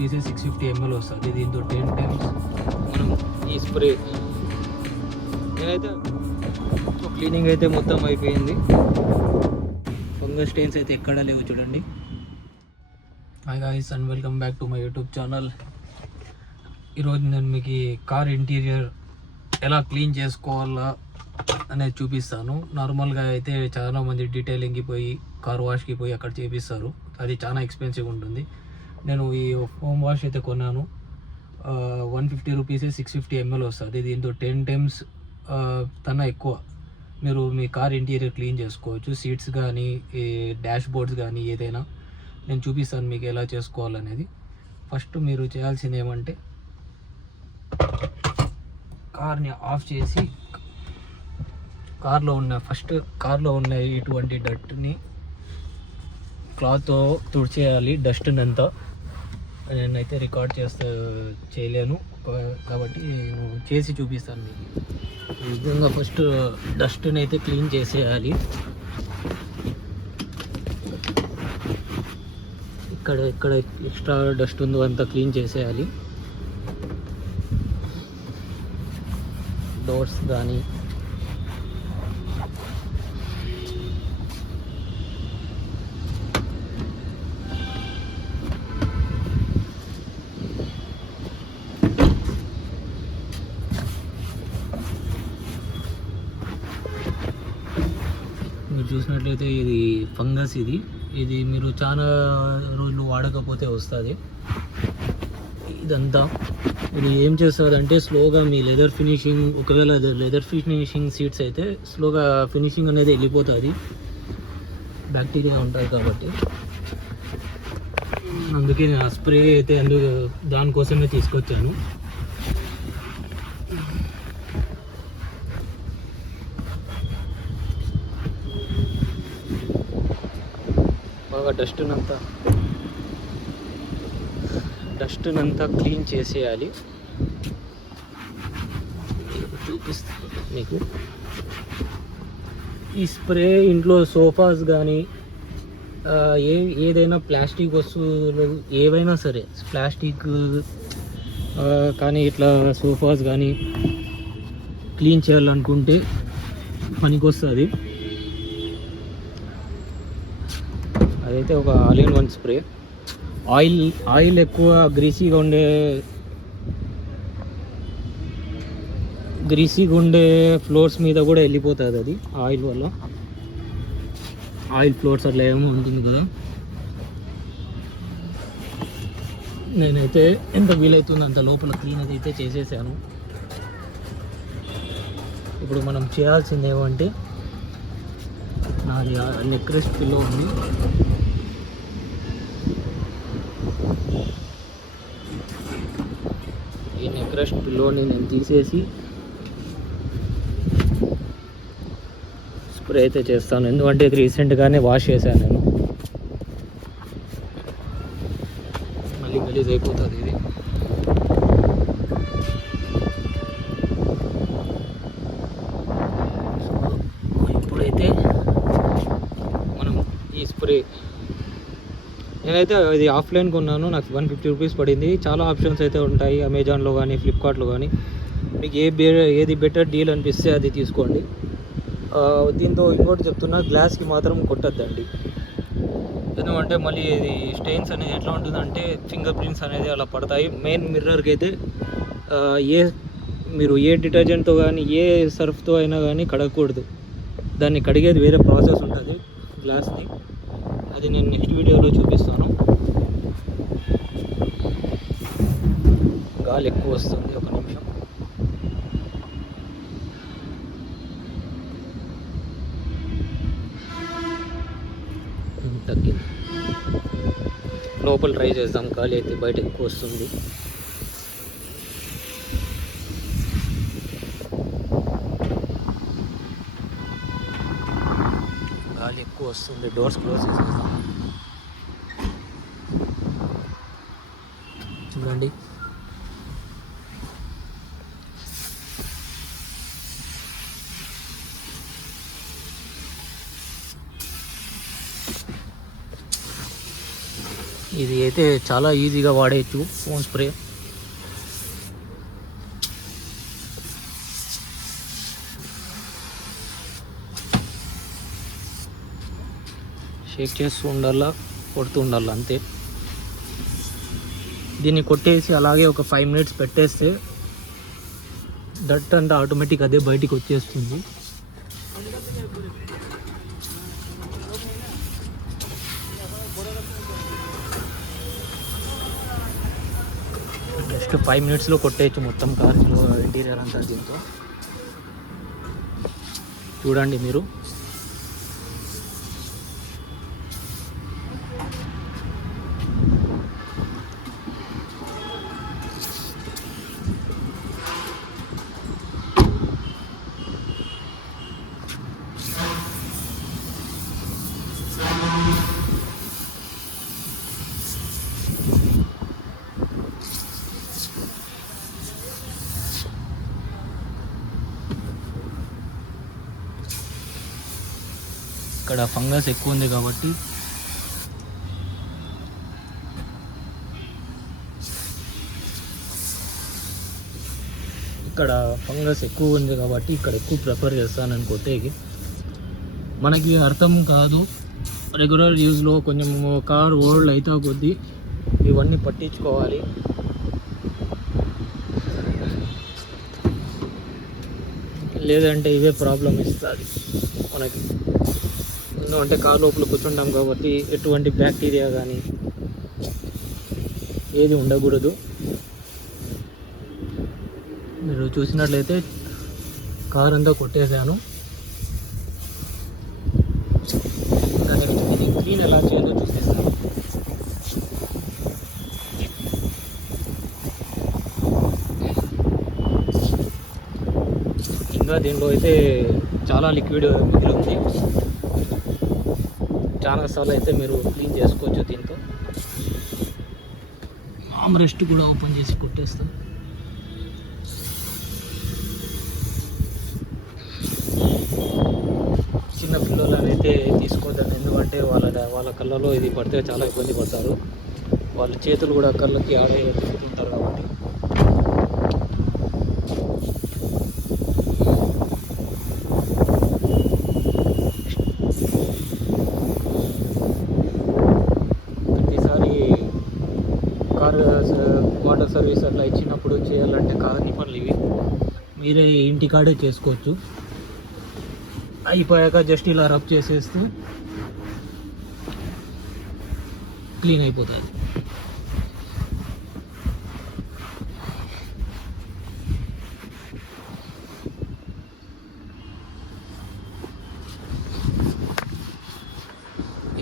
రూపీసే 650 ml వస్తుంది. దీంతో 10 టైమ్స్ మనం ఈ స్ప్రే. నేనైతే క్లీనింగ్ అయితే మొత్తం అయిపోయింది. ఫంగస్ స్టెయిన్స్ అయితే ఎక్కడా లేవు చూడండి. Hi guys and welcome back to my YouTube channel. ఈరోజు నేను మీకు కార్ ఇంటీరియర్ ఎలా క్లీన్ చేసుకోవాలా అనేది చూపిస్తాను. నార్మల్గా అయితే చాలామంది డీటెయిలింగ్కి పోయి కార్ వాష్కి పోయి అక్కడ చేపిస్తారు. అది చాలా ఎక్స్పెన్సివ్ ఉంటుంది. నేను ఈ హోమ్ వాష్ అయితే కొన్నాను. 150 రూపీసే 650 ml వస్తుంది. దీంతో 10 టైమ్స్ కన్నా ఎక్కువ మీరు మీ కార్ ఇంటీరియర్ క్లీన్ చేసుకోవచ్చు. సీట్స్ కానీ డాష్ బోర్డ్స్ కానీ ఏదైనా నేను చూపిస్తాను మీకు ఎలా చేసుకోవాలనేది. ఫస్ట్ మీరు చేయాల్సింది ఏమంటే కార్ని ఆఫ్ చేసి కార్లో ఉన్న ఇటువంటి డస్ట్ని క్లాత్తో తుడిచేయాలి. డస్ట్ని అంతా నేనైతే రికార్డ్ చేయలేను కాబట్టి నేను చేసి చూపిస్తాను మీకు. ఈ విధంగా ఫస్ట్ డస్ట్ని అయితే క్లీన్ చేసేయాలి. ఇక్కడ ఎక్స్ట్రా డస్ట్ ఉందో అంతా క్లీన్ చేసేయాలి. డోర్స్ కానీ మీరు చూసినట్లయితే ఇది ఫంగస్. ఇది మీరు చాలా రోజులు వాడకపోతే వస్తుంది. ఇదంతా ఇది ఏం చేస్తుందంటే స్లోగా మీ లెదర్ ఫినిషింగ్, ఒకవేళ లెదర్ ఫినిషింగ్ సీట్స్ అయితే స్లోగా ఫినిషింగ్ అనేది వెళ్ళిపోతుంది. బ్యాక్టీరియా ఉంటుంది కాబట్టి అందుకే నేను ఆ స్ప్రే అయితే దానికోసమే తీసుకొచ్చాను. బాగా డస్ట్నంతా క్లీన్ చేసేయాలి. చూపిస్తాను మీకు. ఈ స్ప్రే ఇంట్లో సోఫాస్ కానీ ఏదైనా ప్లాస్టిక్ వస్తువులు ఏవైనా సరే, ప్లాస్టిక్ కానీ ఇట్లా సోఫాస్ కానీ క్లీన్ చేయాలనుకుంటే పనికొస్తుంది. అదైతే ఒక all in one spray. Oil ఎక్కువ గ్రీసీగా ఉండే ఫ్లోర్స్ మీద కూడా వెళ్ళిపోతుంది. అది ఆయిల్ వల్ల, ఆయిల్ ఫ్లోర్స్ అట్లా ఏమో ఉంటుంది కదా. నేనైతే ఎంత వీలవుతుందో అంత లోపల క్లీన్ అయితే చేసేసాను. ఇప్పుడు మనం చేయాల్సింది ఏమంటే, నాది నెక్ రెస్ట్ పిల్లో ఉంది. ఈ నెక్ రెస్ట్ పిల్లోని నేను తీసేసి స్ప్రే అయితే చేస్తాను. ఎందుకంటే ఇది రీసెంట్గానే వాష్ చేశాను నేను. మళ్ళీ గలీజ్ అయిపోతుంది ఇది. ఇప్పుడైతే మనం ఈ స్ప్రే, నేనైతే ఇది ఆఫ్లైన్ కొన్నాను. నాకు 150 రూపీస్ పడింది. చాలా ఆప్షన్స్ అయితే ఉంటాయి అమెజాన్లో కానీ ఫ్లిప్కార్ట్లో కానీ. మీకు ఏది బెటర్ డీల్ అనిపిస్తే అది తీసుకోండి. దీంతో ఇంకోటి చెప్తున్నా, గ్లాస్కి మాత్రం కొట్టద్దండి. ఎందుకంటే మళ్ళీ ఇది స్టెయిన్స్ అనేది ఎట్లా ఉంటుందంటే ఫింగర్ ప్రింట్స్ అనేది అలా పడతాయి. మెయిన్ మిర్రర్కి అయితే మీరు ఏ డిటర్జెంట్తో కానీ ఏ సర్ఫ్తో అయినా కానీ కడగకూడదు. దాన్ని కడిగేది వేరే ప్రాసెస్ ఉంటుంది గ్లాస్ని. అది నేను నెక్స్ట్ వీడియోలో చూపిస్తాను. గాలి ఎక్కువ వస్తుంది, ఒక నిమిషం. తగ్గింది. లోపల ట్రై చేద్దాం. గాలి అయితే బయట ఎక్కువ వస్తుంది. గాలి ఎక్కువ వస్తుంది. డోర్స్ క్లోజ్ చేసేద్దాం. చూడండి, ఇది అయితే చాలా ఈజీగా వాడేయచ్చు ఫోన్ స్ప్రే. షేక్ చేస్తూ ఉండాలా, కొడుతూ ఉండాలి అంతే. దీన్ని కొట్టేసి అలాగే ఒక 5 minutes పెట్టేస్తే డట్ అంతా ఆటోమేటిక్ అదే బయటికి వచ్చేస్తుంది. జస్ట్ 5 minutesలో కొట్టేయచ్చు మొత్తం కార్లో ఇంటీరియర్ అంతా దీంతో. చూడండి మీరు. ఇక్కడ ఫంగస్ ఎక్కువ ఉంది కాబట్టి ఇక్కడ ఎక్కువ ప్రిఫర్ చేస్తాను కొట్టేకి. మనకి అర్థం కాదు, రెగ్యులర్ యూజ్లో కొంచెం కార్ ఓల్డ్ అయితే కొద్దీ ఇవన్నీ పట్టించుకోవాలి. లేదంటే ఇవే ప్రాబ్లం ఇస్తుంది మనకి. ఎందుకంటే కార్ లోపల కూర్చుంటాం కాబట్టి ఎటువంటి బ్యాక్టీరియా కానీ ఏది ఉండకూడదు. మీరు చూసినట్లయితే కార్ అంతా కొట్టేశాను. నెక్స్ట్ ఇది క్లీన్ ఎలా చేయాలో చూసేస్తాను. ఇంకా దీంట్లో అయితే చాలా లిక్విడ్ మిగిలి ఉంది. చాలాసార్లు అయితే మీరు క్లీన్ చేసుకోవచ్చు దీంతో. ఆమ్రెస్ట్ కూడా ఓపెన్ చేసి కొట్టేస్తాం. చిన్న పిల్లలని అయితే తీసుకోవద్దండి, ఎందుకంటే వాళ్ళ కళ్ళలో ఇది పడితే చాలా ఇబ్బంది పడతారు. వాళ్ళ చేతులు కూడా కళ్ళకి ఆడే తిరుగుతుంటారు కాబట్టి. వాటర్ సర్వీస్ అట్లా ఇచ్చినప్పుడు చేయాలంటే కాని పనులు ఇవి మీరే ఇంటికాడే చేసుకోవచ్చు. అయిపోయాక జస్ట్ ఇలా రబ్ చేసేస్తే క్లీన్ అయిపోతుంది.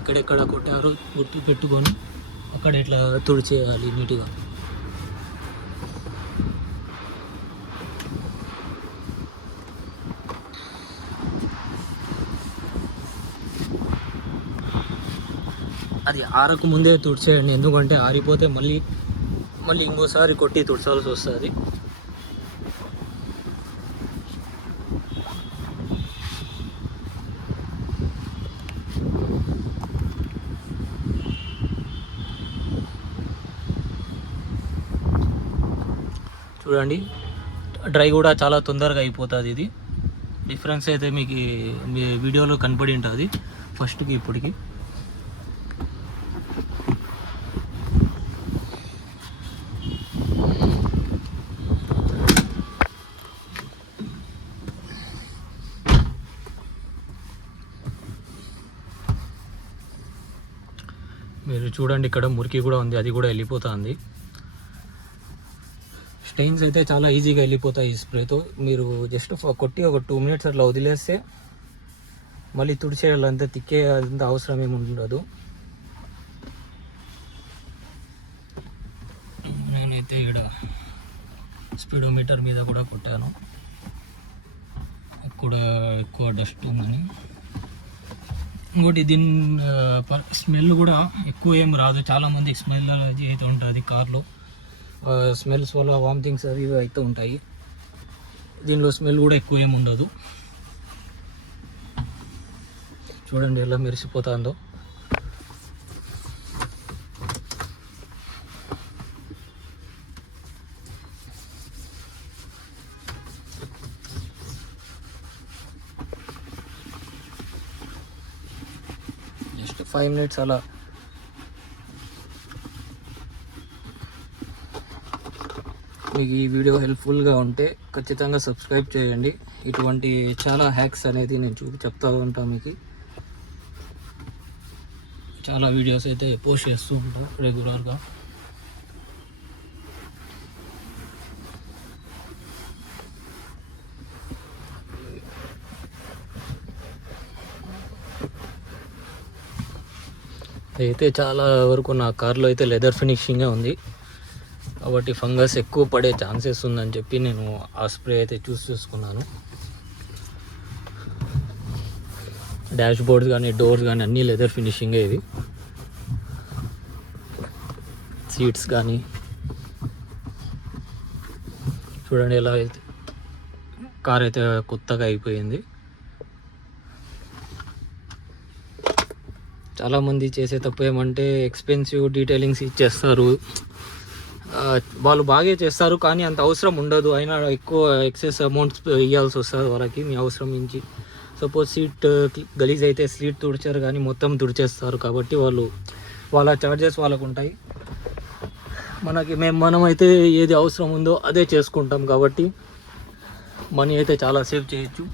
ఎక్కడెక్కడ కొట్టారో గుర్తు పెట్టుకొని అక్కడ ఇట్లా తుడిచేయాలి నీట్గా. అది ఆరకు ముందే తుడిచేయండి, ఎందుకంటే ఆరిపోతే మళ్ళీ ఇంకోసారి కొట్టి తుడచాల్సి వస్తుంది. చూడండి, డ్రై కూడా చాలా తొందరగా అయిపోతుంది. ఇది డిఫరెన్స్ అయితే మీకు మీ వీడియోలో కనపడి ఉంటుంది ఫస్ట్కి ఇప్పటికి. మీరు చూడండి, ఇక్కడ మురికి కూడా ఉంది, అది కూడా వెళ్ళిపోతుంది. స్టెయిన్స్ అయితే చాలా ఈజీగా వెళ్ళిపోతాయి ఈ స్ప్రేతో. మీరు జస్ట్ కొట్టి ఒక 2 minutes అట్లా వదిలేస్తే మళ్ళీ తుడిచేయాలంటే తిక్కే అంత అవసరం ఏమి ఉండదు. నేనైతే ఇక్కడ స్పీడోమీటర్ మీద కూడా కొట్టాను, అక్కడ ఎక్కువ డస్ట్ ఉందని. ఇంకోటి దీని స్మెల్ కూడా ఎక్కువ ఏం రాదు. చాలామందికి స్మెల్ అది అయితే ఉంటుంది కార్లో. స్మెల్స్ వల్ల వామిటింగ్స్ అవి ఇవి అయితే ఉంటాయి. దీనిలో స్మెల్ కూడా ఎక్కువ ఏమి ఉండదు. చూడండి ఎలా మెరిసిపోతుందో. జస్ట్ 5 minutes అలా. మీకు ఈ వీడియో హెల్ప్ఫుల్గా ఉంటే ఖచ్చితంగా సబ్స్క్రైబ్ చేయండి. ఇటువంటి చాలా హ్యాక్స్ అనేది నేను చెప్తా ఉంటాను. మీకు చాలా వీడియోస్ అయితే పోస్ట్ చేస్తూ ఉంటాం రెగ్యులర్గా. అయితే చాలా వరకు నా కార్లో అయితే లెదర్ ఫినిషింగే ఉంది కాబట్టి ఫంగస్ ఎక్కువ పడే ఛాన్సెస్ ఉందని చెప్పి నేను ఆ స్ప్రే అయితే చూసుకున్నాను. డాష్ బోర్డ్స్ కానీ డోర్స్ కానీ అన్నీ లెదర్ ఫినిషింగే. ఇది సీట్స్ కానీ చూడండి ఎలా అయితే కార్ అయితే కొత్తగా అయిపోయింది. చాలామంది చేసే తప్పు ఏమంటే ఎక్స్పెన్సివ్ డీటెయిలింగ్స్ ఇచ్చేస్తారు. వాళ్ళు బాగా చేస్తారు కానీ అంత అవసరం ఉండదు. అయినా ఎక్కువ ఎక్సెస్ అమౌంట్స్ ఇవ్వాల్సి వస్తుంది వాళ్ళకి మీ అవసరం మించి. సపోజ్ సీట్ గలీజ్ అయితే సీట్ తుడిచారు కానీ మొత్తం తుడిచేస్తారు కాబట్టి వాళ్ళ చార్జెస్ వాళ్ళకు ఉంటాయి. మనమైతే ఏది అవసరం ఉందో అదే చేసుకుంటాం కాబట్టి మనీ అయితే చాలా సేవ్ చేయొచ్చు.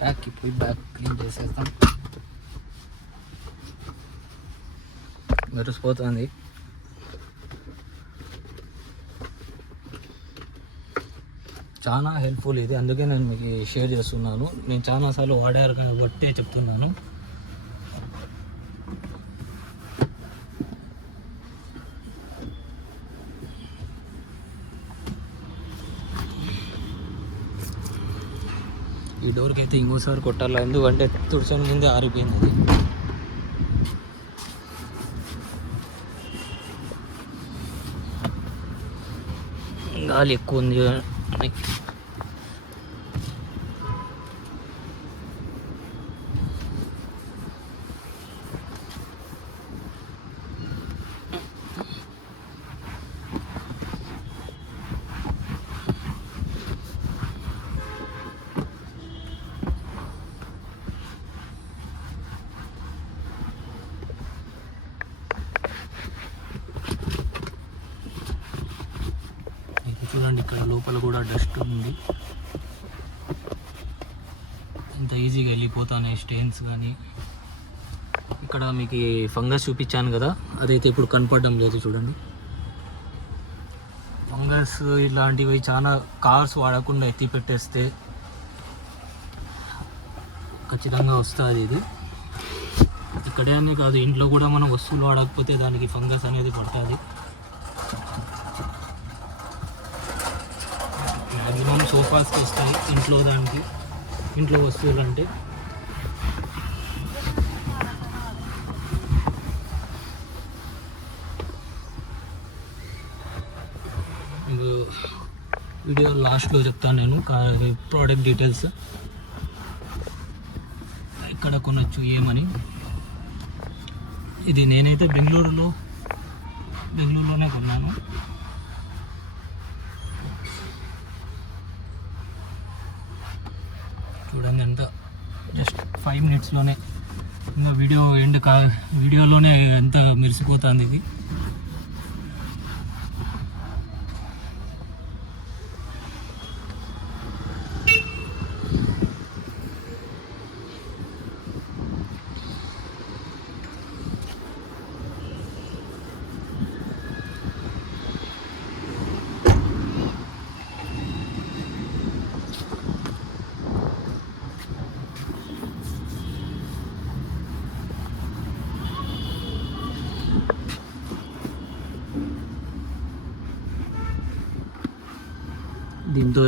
బ్యాక్కి పోయి బ్యాక్ క్లీన్ చేసేస్తాం. మెరిసిపోతుంది. చాలా హెల్ప్ఫుల్ ఇది, అందుకే నేను మీకు షేర్ చేస్తున్నాను. నేను చాలాసార్లు వాడారు కాబట్టే చెప్తున్నాను. ఈ డోర్కి అయితే ఇంకోసారి కొట్టాలి, ఎందుకంటే తుడిచిన ముందే ఆరిపోయింది. గాలి ఎక్కువ ఉంది. చూడండి ఇక్కడ లోపల కూడా డస్ట్ ఉంది. ఎంత ఈజీగా వెళ్ళిపోతాయి స్టెయిన్స్ కానీ. ఇక్కడ మీకు ఫంగస్ చూపించాను కదా, అదైతే ఇప్పుడు కనపడడం లేదు. చూడండి ఫంగస్ ఇలాంటివి చాలా కార్స్ వాడకుండా ఎత్తి పెట్టేస్తే ఖచ్చితంగా వస్తుంది. ఇది ఇక్కడే అనే కాదు, ఇంట్లో కూడా మనం వస్తువులు వాడకపోతే దానికి ఫంగస్ అనేది పడుతుంది. మ్యాక్సిమం సోఫాస్కి వస్తాయి ఇంట్లో వస్తువులు అంటే. వీడియో లాస్ట్లో చెప్తాను నేను ప్రోడక్ట్ డీటెయిల్స్, ఎక్కడ కొనొచ్చు ఏమని. ఇది నేనైతే బెంగళూరులోనే కొన్నాను. చూడండి ఎంత జస్ట్ 5 minutesలోనే, ఇంకా వీడియోలోనే ఎంత మెరిసిపోతుంది ఇది.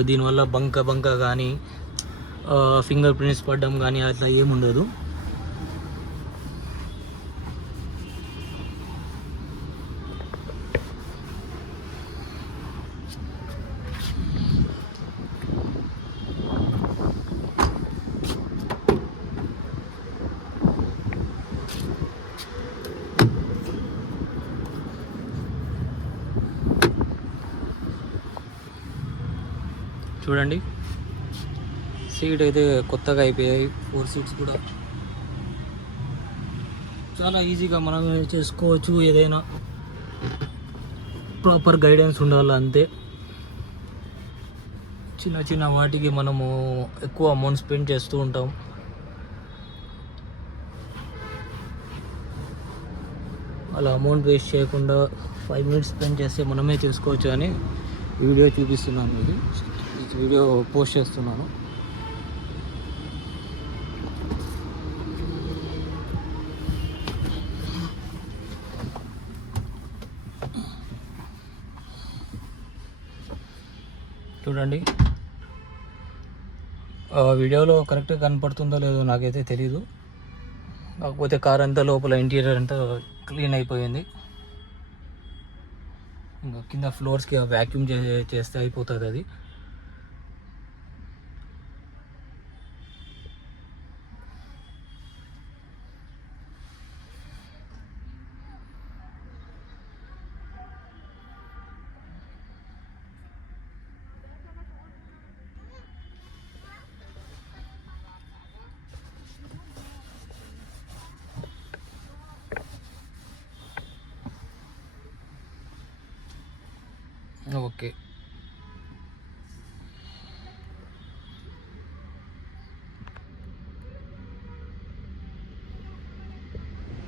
దీనివల్ల బంక కానీ ఫింగర్ ప్రింట్స్ పడడం కానీ అట్లా ఏముండదు. చూడండి, సీట్ అయితే కొత్తగా అయిపోయాయి. 4 సీట్స్ కూడా చాలా ఈజీగా మనం చేసుకోవచ్చు. ఏదైనా ప్రాపర్ గైడెన్స్ ఉండాలి అంతే. చిన్న చిన్న వాటికి మనము ఎక్కువ అమౌంట్ స్పెండ్ చేస్తూ ఉంటాం. అలా అమౌంట్ వేస్ట్ చేయకుండా 5 మినిట్స్ స్పెండ్ చేస్తే మనమే చేసుకోవచ్చు అని వీడియో చూపిస్తున్నాను. ఇది వీడియో పోస్ట్ చేస్తున్నాను. చూడండి, వీడియోలో కరెక్ట్గా కనపడుతుందో లేదో నాకైతే తెలీదు. కాకపోతే కార్ అంతా లోపల ఇంటీరియర్ అంతా క్లీన్ అయిపోయింది. ఇంకా కింద ఫ్లోర్స్కి వ్యాక్యూమ్ చేస్తే అయిపోతుంది అది. ఓకే,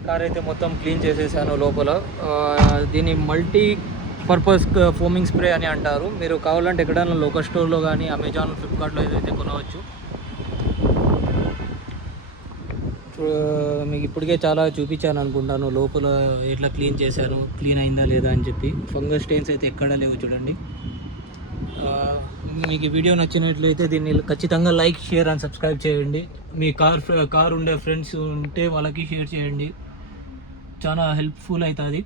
కార్ అయితే మొత్తం క్లీన్ చేసేసాను లోపల. దీన్ని మల్టీ పర్పస్ ఫోమింగ్ స్ప్రే అని అంటారు. మీరు కావాలంటే ఎక్కడైనా లోకల్ స్టోర్లో కానీ అమెజాన్, ఫ్లిప్కార్ట్లో ఏదైతే కొనవచ్చు. మీకు ఇప్పటికే చాలా చూపించాను అనుకుంటాను లోపల ఎట్లా క్లీన్ చేశాను, క్లీన్ అయిందా లేదా అని చెప్పి. ఫంగస్ స్టెయిన్స్ అయితే ఎక్కడా లేవు చూడండి. మీకు ఈ వీడియో నచ్చినట్లయితే దీన్ని ఖచ్చితంగా లైక్, షేర్ అండ్ సబ్స్క్రైబ్ చేయండి. మీ కార్ ఉండే ఫ్రెండ్స్ ఉంటే వాళ్ళకి షేర్ చేయండి, చాలా హెల్ప్ఫుల్ అవుతుంది.